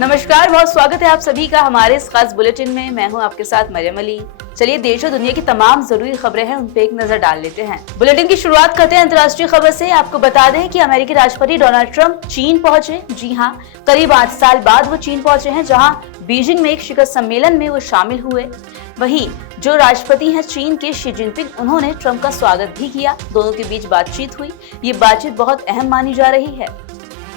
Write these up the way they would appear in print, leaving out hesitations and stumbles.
नमस्कार, बहुत स्वागत है आप सभी का हमारे इस खास बुलेटिन में। मैं हूं आपके साथ मरियम अली। चलिए देश और दुनिया की तमाम जरूरी खबरें हैं, उन पे एक नजर डाल लेते हैं। बुलेटिन की शुरुआत करते हैं अंतर्राष्ट्रीय खबर से। आपको बता दें कि अमेरिकी राष्ट्रपति डोनाल्ड ट्रंप चीन पहुंचे। जी हां, करीब 8 साल बाद वो चीन पहुंचे हैं, जहां बीजिंग में एक शिखर सम्मेलन में वो शामिल हुए। वहीं जो राष्ट्रपति हैं चीन के शी जिनपिंग, उन्होंने ट्रंप का स्वागत भी किया। दोनों के बीच बातचीत हुई। ये बातचीत बहुत अहम मानी जा रही है।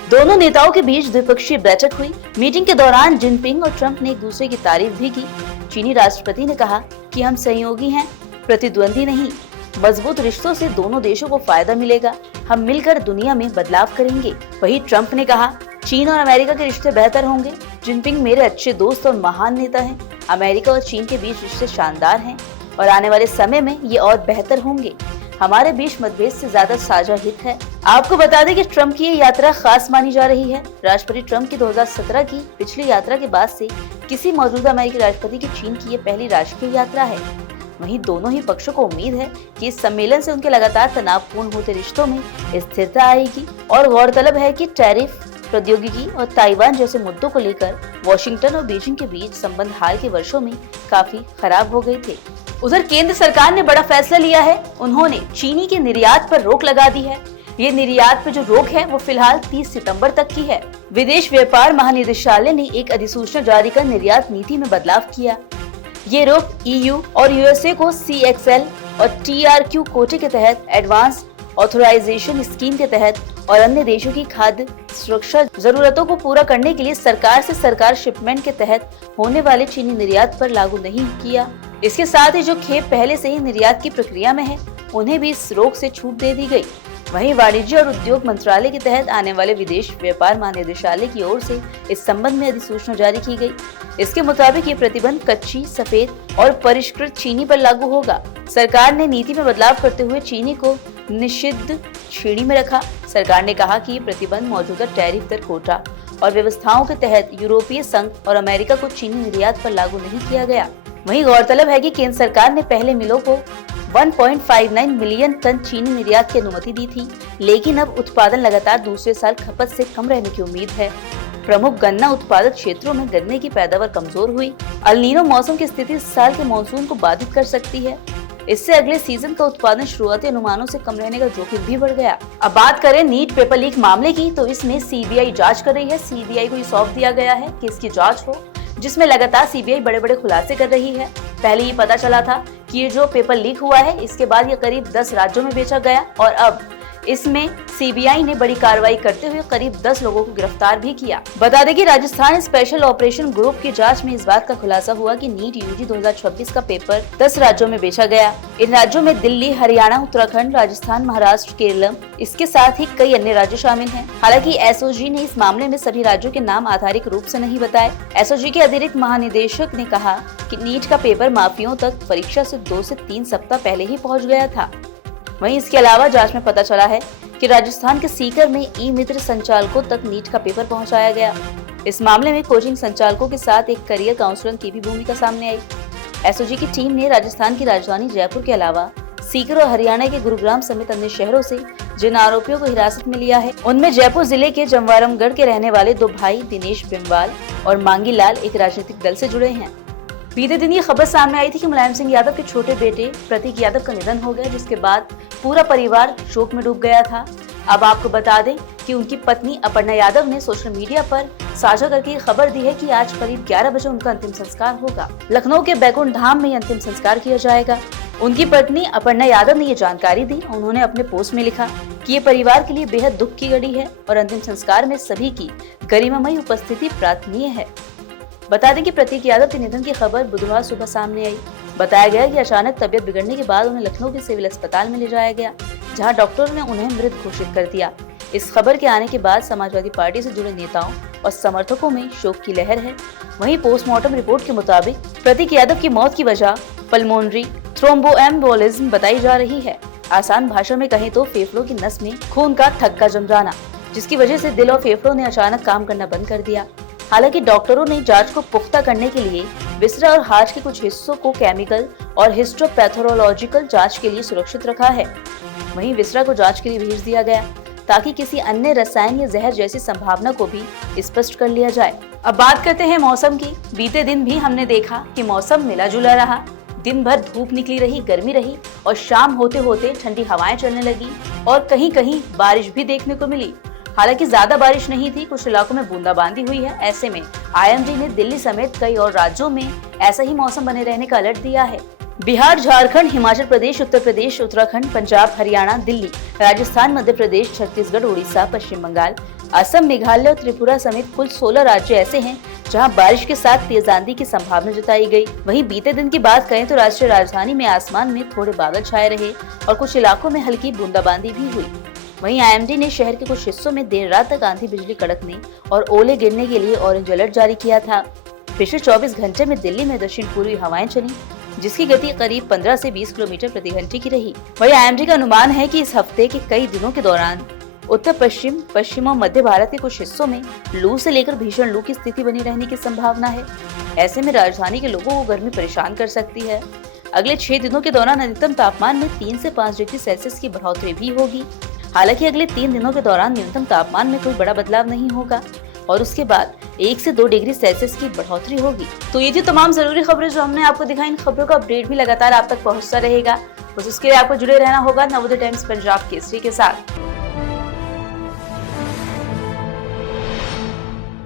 दोनों नेताओं के बीच द्विपक्षीय बैठक हुई। मीटिंग के दौरान जिनपिंग और ट्रंप ने एक दूसरे की तारीफ भी की। चीनी राष्ट्रपति ने कहा कि हम सहयोगी हैं, प्रतिद्वंदी नहीं। मजबूत रिश्तों से दोनों देशों को फायदा मिलेगा। हम मिलकर दुनिया में बदलाव करेंगे। वहीं ट्रंप ने कहा चीन और अमेरिका के रिश्ते बेहतर होंगे। जिनपिंग मेरे अच्छे दोस्त और महान नेता हैं। अमेरिका और चीन के बीच रिश्ते शानदार हैं और आने वाले समय में ये और बेहतर होंगे। हमारे बीच मतभेद से ज्यादा साझा हित है। आपको बता दें कि ट्रंप की ये यात्रा खास मानी जा रही है। राष्ट्रपति ट्रंप की 2017 की पिछली यात्रा के बाद से किसी मौजूदा अमेरिकी राष्ट्रपति की चीन की ये पहली राष्ट्रीय यात्रा है। वहीं दोनों ही पक्षों को उम्मीद है कि इस सम्मेलन से उनके लगातार तनावपूर्ण होते रिश्तों में स्थिरता आएगी। और गौरतलब है कि टैरिफ, प्रौद्योगिकी और ताइवान जैसे मुद्दों को लेकर वॉशिंगटन और बीजिंग के बीच संबंध हाल के वर्षों में काफी खराब हो गए थे। उधर केंद्र सरकार ने बड़ा फैसला लिया है। उन्होंने चीनी के निर्यात पर रोक लगा दी है। ये निर्यात पर जो रोक है वो फिलहाल 30 सितंबर तक की है। विदेश व्यापार महानिदेशालय ने एक अधिसूचना जारी कर निर्यात नीति में बदलाव किया। ये रोक EU और USA को CXL और TRQ कोटे के तहत एडवांस ऑथराइजेशन स्कीम के तहत और अन्य देशों की खाद्य सुरक्षा जरूरतों को पूरा करने के लिए सरकार से सरकार शिपमेंट के तहत होने वाले चीनी निर्यात पर लागू नहीं किया। इसके साथ ही जो खेप पहले से ही निर्यात की प्रक्रिया में है, उन्हें भी इस रोक से छूट दे दी गई। वहीं वाणिज्य और उद्योग मंत्रालय के तहत आने वाले विदेश व्यापार महानिदेशालय की ओर से इस संबंध में अधिसूचना जारी की गई। इसके मुताबिक ये प्रतिबंध कच्ची, सफेद और परिष्कृत चीनी पर लागू होगा। सरकार ने नीति में बदलाव करते हुए चीनी को निषिद्ध श्रेणी में रखा। सरकार ने कहा कि ये प्रतिबंध मौजूदा टैरिफ दर कोटा और व्यवस्थाओं के तहत यूरोपीय संघ और अमेरिका को चीनी निर्यात पर लागू नहीं किया गया। वहीं गौरतलब है कि केंद्र सरकार ने पहले मिलों को 1.59 मिलियन टन चीनी निर्यात की अनुमति दी थी, लेकिन अब उत्पादन लगातार दूसरे साल खपत से कम रहने की उम्मीद है। प्रमुख गन्ना उत्पादक क्षेत्रों में गन्ने की पैदावार कमजोर हुई। अल नीनो मौसम की स्थिति इस साल के मानसून को बाधित कर सकती है। इससे अगले सीजन का उत्पादन शुरुआती अनुमानों से कम रहने का जोखिम भी बढ़ गया। अब बात करें नीट पेपर लीक मामले की, तो इसमें CBI जांच कर रही है। CBI को ये सौंप दिया गया है कि इसकी जांच हो, जिसमें लगातार CBI बड़े-बड़े खुलासे कर रही है। पहले ये पता चला था कि ये जो पेपर लीक हुआ है, इसके बाद ये करीब 10 राज्यों में बेचा गया और अब इसमें CBI ने बड़ी कार्रवाई करते हुए करीब 10 लोगों को गिरफ्तार भी किया। बता दें कि राजस्थान स्पेशल ऑपरेशन ग्रुप की जांच में इस बात का खुलासा हुआ कि नीट UG 2026 का पेपर 10 राज्यों में बेचा गया। इन राज्यों में दिल्ली, हरियाणा, उत्तराखंड, राजस्थान, महाराष्ट्र, केरल, इसके साथ ही कई अन्य राज्य शामिल हैं। हालांकि SOG ने इस मामले में सभी राज्यों के नाम आधिकारिक रूप से नहीं बताए। SOG के अतिरिक्त महानिदेशक ने कहा कि नीट का पेपर माफियों तक परीक्षा से 2 से 3 सप्ताह पहले ही पहुँच गया था। वहीं इसके अलावा जांच में पता चला है कि राजस्थान के सीकर में ई-मित्र संचालकों तक नीट का पेपर पहुंचाया गया। इस मामले में कोचिंग संचालकों के साथ एक करियर काउंसलर की भी भूमिका सामने आई। SOG की टीम ने राजस्थान की राजधानी जयपुर के अलावा सीकर और हरियाणा के गुरुग्राम समेत अन्य शहरों से जिन आरोपियों को हिरासत में लिया है, उनमें जयपुर जिले के जमवारमगढ़ के रहने वाले 2 भाई दिनेश बिमवाल और मांगी लाल एक राजनीतिक दल से जुड़े हैं। बीते दिन ये खबर सामने आई थी कि मुलायम सिंह यादव के छोटे बेटे प्रतीक यादव का निधन हो गया, जिसके बाद पूरा परिवार शोक में डूब गया था। अब आपको बता दें कि उनकी पत्नी अपर्णा यादव ने सोशल मीडिया पर साझा करके खबर दी है कि आज करीब 11 बजे उनका अंतिम संस्कार होगा। लखनऊ के बैकुंठ धाम में अंतिम संस्कार किया जाएगा। उनकी पत्नी अपर्णा यादव ने ये जानकारी दी। उन्होंने अपने पोस्ट में लिखा कि ये परिवार के लिए बेहद दुख की घड़ी है और अंतिम संस्कार में सभी की गरिमामयी उपस्थिति प्रार्थनीय है। बता दें कि प्रतीक यादव के निधन की खबर बुधवार सुबह सामने आई। बताया गया कि अचानक तबियत बिगड़ने के बाद उन्हें लखनऊ के सिविल अस्पताल में ले जाया गया, जहां डॉक्टरों ने उन्हें मृत घोषित कर दिया। इस खबर के आने के बाद समाजवादी पार्टी से जुड़े नेताओं और समर्थकों में शोक की लहर है। वहीं पोस्टमार्टम रिपोर्ट के मुताबिक प्रतीक यादव की मौत की वजह पल्मोनरी थ्रोम्बोएम्बोलिज्म बताई जा रही है। आसान भाषा में कहें तो फेफड़ों की नस में खून का थक्का जम जाना, जिसकी वजह से दिल और फेफड़ों ने अचानक काम करना बंद कर दिया। हालांकि डॉक्टरों ने जांच को पुख्ता करने के लिए विसरा और हार्ट के कुछ हिस्सों को केमिकल और हिस्टोपैथोलॉजिकल जांच के लिए सुरक्षित रखा है। वहीं विसरा को जांच के लिए भेज दिया गया। ताकि किसी अन्य रसायन या जहर जैसी संभावना को भी स्पष्ट कर लिया जाए। अब बात करते हैं मौसम की। बीते दिन भी हमने देखा कि मौसम मिला जुला रहा। दिन भर धूप निकली रही, गर्मी रही और शाम होते होते ठंडी हवाएं चलने लगी और कहीं कहीं बारिश भी देखने को मिली। हालांकि ज्यादा बारिश नहीं थी, कुछ इलाकों में बूंदाबांदी हुई है। ऐसे में IMD ने दिल्ली समेत कई और राज्यों में ऐसा ही मौसम बने रहने का अलर्ट दिया है। बिहार, झारखंड, हिमाचल प्रदेश, उत्तर प्रदेश, उत्तराखंड, पंजाब, हरियाणा, दिल्ली, राजस्थान, मध्य प्रदेश, छत्तीसगढ़, उड़ीसा, पश्चिम बंगाल, असम, मेघालय और त्रिपुरा समेत कुल 16 राज्य ऐसे हैं जहां बारिश के साथ तेज आंधी की संभावना जताई गई। वहीं बीते दिन की बात करें तो राष्ट्रीय राजधानी में आसमान में थोड़े बादल छाए रहे और कुछ इलाकों में हल्की बूंदाबांदी भी हुई। वहीं IMD ने शहर के कुछ हिस्सों में देर रात तक आंधी, बिजली कड़कने और ओले गिरने के लिए ऑरेंज अलर्ट जारी किया था। पिछले 24 घंटे में दिल्ली में दक्षिण पूर्वी हवाएं चली, जिसकी गति करीब 15 से 20 किलोमीटर प्रति घंटे की रही। वहीं IMD का अनुमान है कि इस हफ्ते के कई दिनों के दौरान उत्तर पश्चिम, पश्चिम और मध्य भारत के कुछ हिस्सों में लू से लेकर भीषण लू की स्थिति बनी रहने की संभावना है। ऐसे में राजधानी के लोगों को गर्मी परेशान कर सकती है। अगले 6 दिनों के दौरान अधिकतम तापमान में 3 से 5 डिग्री सेल्सियस की बढ़ोतरी भी होगी। हालांकि अगले 3 दिनों के दौरान न्यूनतम तापमान में कोई बड़ा बदलाव नहीं होगा और उसके बाद 1 से 2 डिग्री सेल्सियस की बढ़ोतरी होगी। तो ये थी तमाम जरूरी खबरें जो हमने आपको दिखाई। इन खबरों का अपडेट भी लगातार आप तक पहुंचता रहेगा। बस उसके लिए आपको जुड़े रहना होगा नवोदय टाइम्स पंजाब केसरी के साथ।